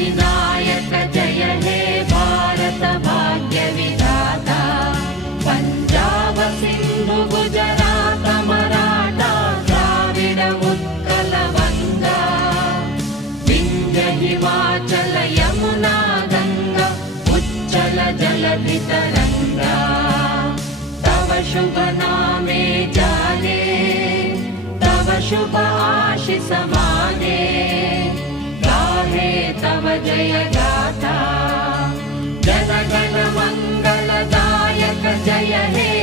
अधिनायक जय हे भारत भाग्य विधाता पंजाब सिंधु गुजरात मराठा द्राविड उत्कल बंगा विंध्य हिमाचल यमुना गंगा उच्चल जलधि तरंगा तव शुभ नामे जाने तव शुभ आशीष माने गाहे तव जय गाथा जन गण मंगलदायक जय हे